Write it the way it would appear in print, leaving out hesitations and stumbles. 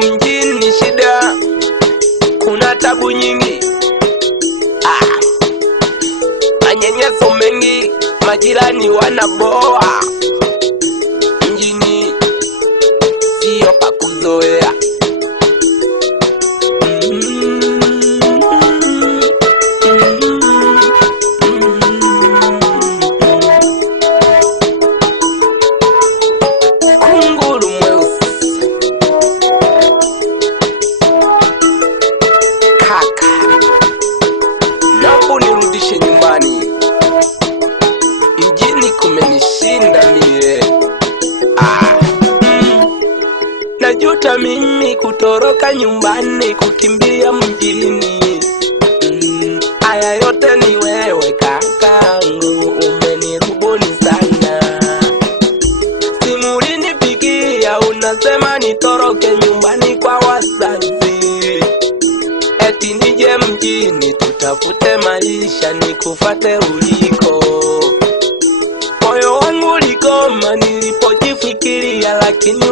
Mjini shida, kuna tabu nyingi, manyanyaso mengi, majirani wanaboa. Mjini sio pa kuzoea. Kunguru mweusi, kaka, naomba nirudishe nyumbani. Mjini kumenishinda mie. Najuta mimi kutoroka nyumbani kukimbia mjini. Haya yote ni wewe kakangu, umenirubuni sana. Simu ulinipigia unasema nitoroke nyumbani kwa wazazi, eti nije mjini tutafute maisha nikufate uliko. Moyo wangu uligoma nilipojifikiria, lakini